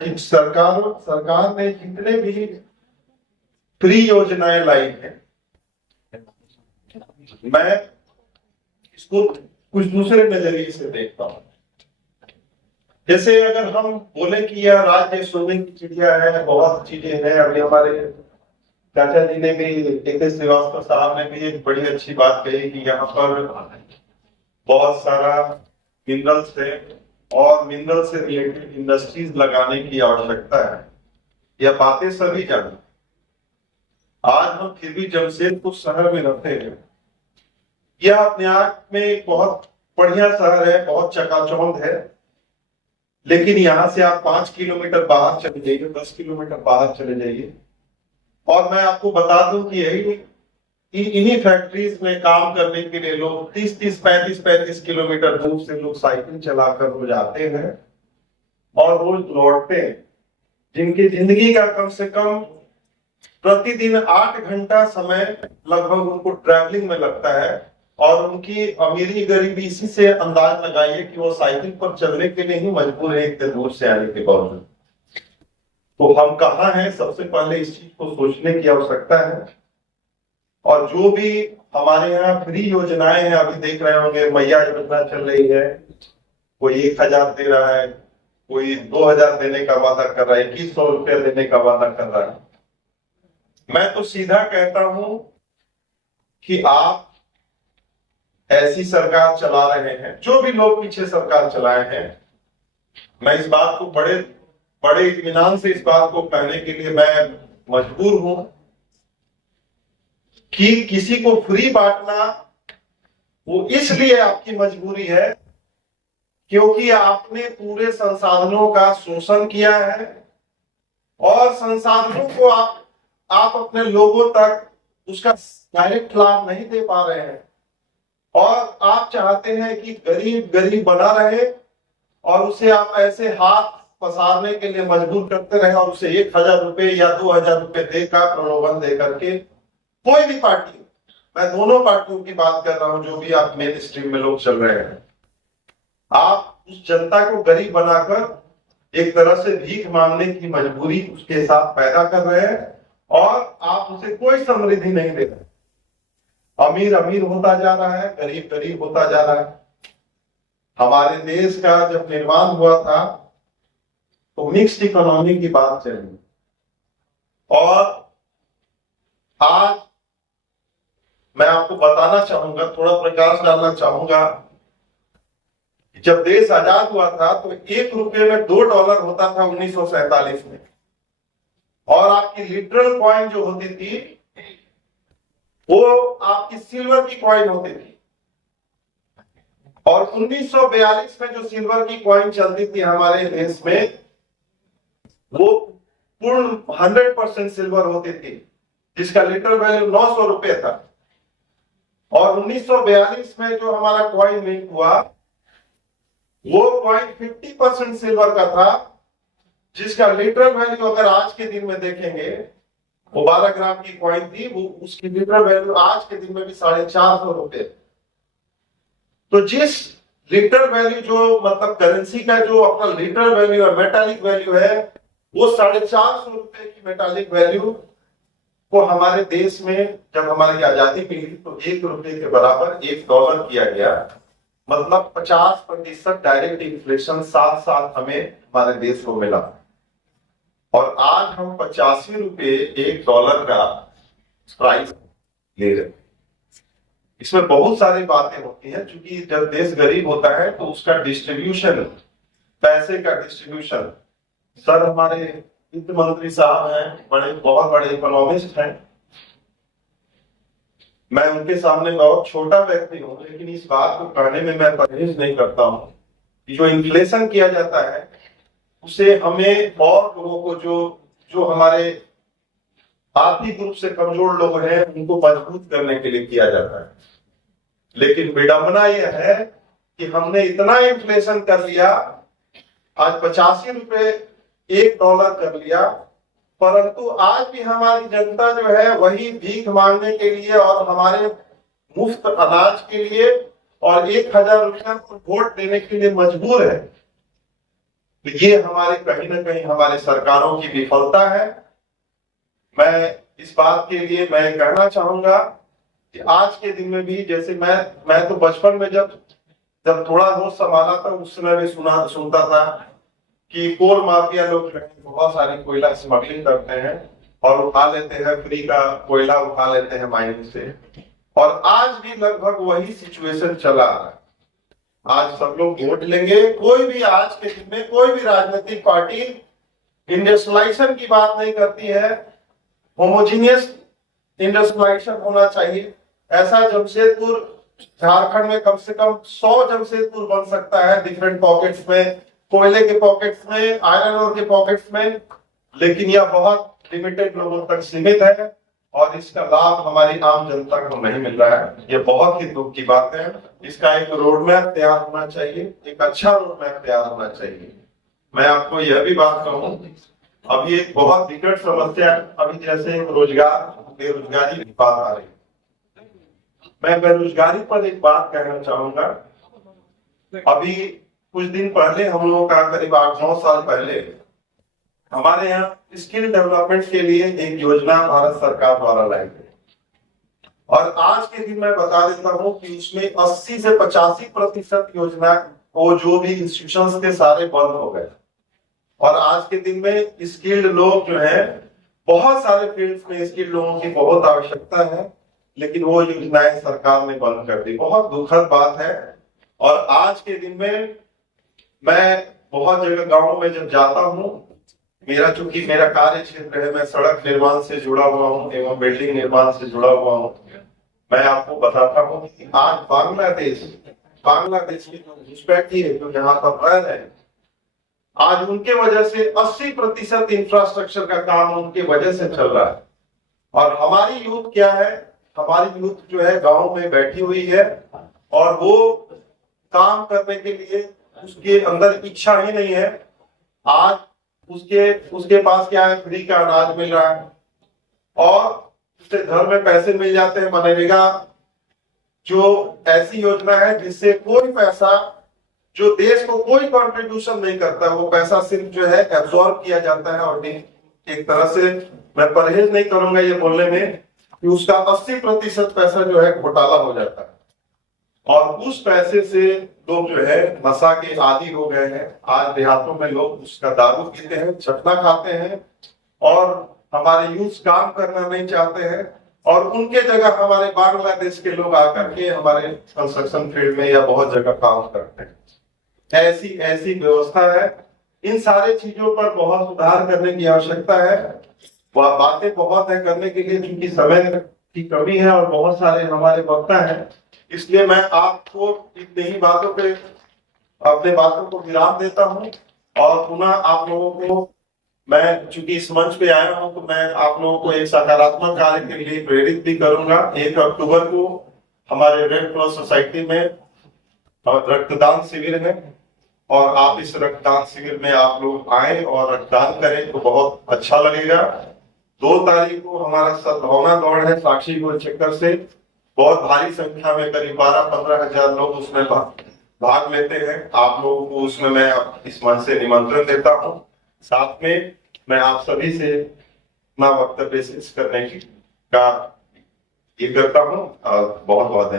सरकार ने जितने भी फ्री योजनाएं लाई हैं, मैं इसको कुछ दूसरे नजरिए से देखता हूं। जैसे अगर हम बोले कि यह राज्य सोने की चिड़िया है, बहुत चीजें हैं। अभी हमारे चाचा जी ने भी, के श्रीवास्तव साहब ने भी एक बड़ी अच्छी बात कही कि यहाँ पर बहुत सारा मिनरल्स है और मिनरल से रिलेटेड इंडस्ट्रीज लगाने की आवश्यकता है। यह बातें सभी जानी। आज हम फिर भी जमशेदपुर शहर में रहते हैं। यह अपने आप में एक बहुत बढ़िया शहर है, बहुत चकाचौंध है। लेकिन यहाँ से आप 5 किलोमीटर बाहर चले जाइए, 10 किलोमीटर बाहर चले जाइए, और मैं आपको बता दूं कि इन्हीं फैक्ट्रीज में काम करने के लिए लोग 30-30, 35-35 किलोमीटर दूर से लोग साइकिल चलाकर रोज आते हैं और रोज लौटते हैं, जिनकी जिंदगी का कम से कम प्रतिदिन 8 घंटा समय लगभग उनको ट्रैवलिंग में लगता है। और उनकी अमीरी गरीबी इसी से अंदाज लगाइए कि वो साइकिल पर चलने के लिए ही मजबूर है इतने दूर से आने के बावजूद। तो हम कहाँ हैं, सबसे पहले इस चीज को सोचने की आवश्यकता है। और जो भी हमारे यहाँ फ्री योजनाएं हैं, अभी देख रहे होंगे मैया योजना चल रही है, कोई 1000 दे रहा है, कोई 2000 देने का वादा कर रहा है, 2100 रुपया देने का वादा कर रहा है। मैं तो सीधा कहता हूं कि आप ऐसी सरकार चला रहे हैं, जो भी लोग पीछे सरकार चलाए हैं, मैं इस बात को बड़े इत्मीनान से इस बात को कहने के लिए मैं मजबूर हूं कि किसी को फ्री बांटना वो इसलिए आपकी मजबूरी है क्योंकि आपने पूरे संसाधनों का शोषण किया है और संसाधनों को आप अपने लोगों तक उसका डायरेक्ट लाभ नहीं दे पा रहे हैं। और आप चाहते हैं कि गरीब गरीब बना रहे और उसे आप ऐसे हाथ पसारने के लिए मजबूर करते रहे और उसे 1000 रुपए या 2000 रुपए देकर प्रलोभन दे करके, कोई भी पार्टी, मैं दोनों पार्टियों की बात कर रहा हूं, जो भी आप मेन स्ट्रीम में लोग चल रहे हैं, आप उस जनता को गरीब बनाकर एक तरह से भीख मांगने की मजबूरी उसके साथ पैदा कर रहे हैं और आप उसे कोई समृद्धि नहीं दे रहे। अमीर अमीर होता जा रहा है, गरीब गरीब होता जा रहा है। हमारे देश का जब निर्माण हुआ था तो मिक्स्ड इकोनॉमी की बात चली और आज मैं आपको बताना चाहूंगा, थोड़ा प्रकाश डालना चाहूंगा, जब देश आजाद हुआ था तो 1 रुपये में $2 होता था 1947 में, और आपकी लिटरल कॉइन जो होती थी वो आपकी सिल्वर की कॉइन होती थी। और 1942 में जो सिल्वर की कॉइन चलती थी हमारे देश में, वो पूर्ण 100% सिल्वर होती थी, जिसका लिटर वैल्यू 900 रुपये था। और 1942 में जो हमारा कॉइन मिंट हुआ, वो कॉइन 50% सिल्वर का था, जिसका लिटरल वैल्यू अगर आज के दिन में देखेंगे, वो 12 ग्राम की कॉइन थी, वो उसकी लिटरल वैल्यू आज के दिन में भी 450 रुपये। तो जिस लिटरल वैल्यू, जो मतलब करेंसी का जो अपना लिटरल वैल्यू है, मेटालिक वैल्यू है, वो 450 रुपये की मेटालिक वैल्यू को हमारे देश में जब हमारी आजादी मिली तो 1 रुपये के बराबर $1 किया गया। मतलब 50% डायरेक्ट इन्फ्लेशन साथ साथ हमें हमारे देश को मिला। और आज हम 85 रुपये $1 का प्राइस ले रहे हैं। इसमें बहुत सारी बातें होती हैं, क्योंकि जब देश गरीब होता है तो उसका डिस्ट्रीब्यूशन, पैसे का डिस्ट्रीब्यूशन, सर हमारे वित्त मंत्री साहब हैं, बहुत बड़े इकोनॉमिस्ट हैं, मैं उनके सामने बहुत छोटा व्यक्ति हूं, लेकिन इस बात को कहने में मैं परहेज नहीं करता हूं कि जो इन्फ्लेशन किया जाता है उसे हमें और लोगों को, जो हमारे आर्थिक रूप से कमजोर लोग हैं, उनको मजबूत करने के लिए किया जाता है। लेकिन विडंबना यह है कि हमने इतना इन्फ्लेशन कर लिया, आज 85 रुपये $1 कर लिया, परंतु आज भी हमारी जनता जो है वही भीख मांगने के लिए और हमारे मुफ्त अनाज के लिए और 1000 रुपया वोट देने के लिए मजबूर है। तो ये हमारे कहीं ना कहीं हमारे सरकारों की विफलता है। मैं इस बात के लिए मैं कहना चाहूंगा कि आज के दिन में भी, जैसे मैं तो बचपन में जब जब थोड़ा होश संभाला था उस समय भी सुनता था कि कोल माफिया लोग बहुत सारी कोयला स्मगलिंग करते हैं और उठा लेते हैं, फ्री का कोयला उठा लेते हैं माइनिंग से। और आज भी लगभग वही सिचुएशन चला आ रहा है। आज सब लोग वोट लेंगे, कोई भी आज के दिन में कोई भी राजनीतिक पार्टी इंडस्ट्रियलाइजेशन की बात नहीं करती है। होमोजीनियस इंडस्ट्रियलाइजेशन होना चाहिए। ऐसा जमशेदपुर झारखंड में कम से कम 100 जमशेदपुर बन सकता है, डिफरेंट पॉकेट्स में, कोयले के पॉकेट्स में, आयरन ओर के पॉकेट्स में, लेकिन यह बहुत लिमिटेड लोगों तक सीमित है और इसका लाभ हमारी आम जनता को नहीं मिल रहा है। ये बहुत ही दुख की बात है। इसका एक रोड मैप तैयार होना चाहिए, एक अच्छा रोड मैप तैयार होना चाहिए। मैं आपको यह भी बात कहूँ, अभी एक बहुत विकट समस्या, अभी जैसे बेरोजगारी की बात आ रही है। मैं बेरोजगारी पर एक बात कहना चाहूंगा। अभी कुछ दिन पहले हम लोगों का, करीब 8-9 साल पहले, हमारे यहाँ स्किल डेवलपमेंट के लिए एक योजना भारत सरकार द्वारा लाई गई और आज के दिन मैं बता देता हूँ कि उसमें 80 से 85% योजना वो जो भी इंस्टीट्यूशंस के सारे बंद हो गए और आज के दिन में स्किल्ड लोग जो है, बहुत सारे फील्ड्स में स्किल्ड लोगों की बहुत आवश्यकता है, लेकिन वो योजनाएं सरकार ने बंद कर दी। बहुत दुखद बात है। और आज के दिन में मैं बहुत जगह गाँव में जब जाता हूँ, चूंकि मेरा कार्य क्षेत्र है, मैं सड़क निर्माण से जुड़ा हुआ हूँ एवं बिल्डिंग निर्माण से जुड़ा हुआ हूँ। मैं आपको बताता हूँ कि आज बांग्लादेश के जो घुसपैठी है, जो यहाँ पर रह रहे हैं, आज उनके वजह से 80% इंफ्रास्ट्रक्चर का काम उनके वजह से चल रहा है। और हमारी यूथ क्या है, हमारी यूथ जो है गाँव में बैठी हुई है और वो काम करने के लिए उसके अंदर इच्छा ही नहीं है। आज उसके पास क्या है, फ्री का अनाज मिल रहा है और उससे घर में पैसे मिल जाते हैं। मनरेगा जो ऐसी योजना है जिससे कोई पैसा, जो देश को कोई कंट्रीब्यूशन नहीं करता, वो पैसा सिर्फ जो है एब्जॉर्ब किया जाता है। और एक तरह से मैं परहेज नहीं करूंगा ये बोलने में कि उसका 80% पैसा जो है घोटाला हो जाता है और उस पैसे से लोग जो है नशा के आदी हो गए हैं। आज देहातों में लोग उसका दारू पीते हैं, चटना खाते हैं और हमारे यूथ काम करना नहीं चाहते हैं और उनके जगह हमारे बांग्लादेश के लोग आकर के हमारे कंस्ट्रक्शन फील्ड में या बहुत जगह काम करते हैं। ऐसी व्यवस्था है। इन सारे चीजों पर बहुत सुधार करने की आवश्यकता है। वह बातें बहुत है करने के लिए, क्योंकि समय की कमी है और बहुत सारे हमारे वक्ता हैं, इसलिए मैं आपको इतनी ही बातों पे अपने बातों को विराम देता हूं और पुनः आप लोगों को, मैं चूंकि इस मंच पे आया हूं तो मैं आप लोगों को एक सकारात्मक कार्य के लिए प्रेरित भी करूंगा। 1 अक्टूबर को हमारे रेड क्रॉस सोसाइटी में रक्तदान शिविर है और आप इस रक्तदान शिविर में आप लोग आए और रक्तदान करें तो बहुत अच्छा लगेगा। 2 तारीख को हमारा सद्भावना दौड़ है साक्षी गोल चक्कर से। बहुत भारी संख्या में करीब 12-15 हजार लोग उसमें भाग लेते हैं। आप लोगों को उसमें मैं इस मंच से निमंत्रण देता हूं। साथ में मैं आप सभी से अपना वक्तव्य पेश करने का ये करता हूं और बहुत बहुत धन्यवाद।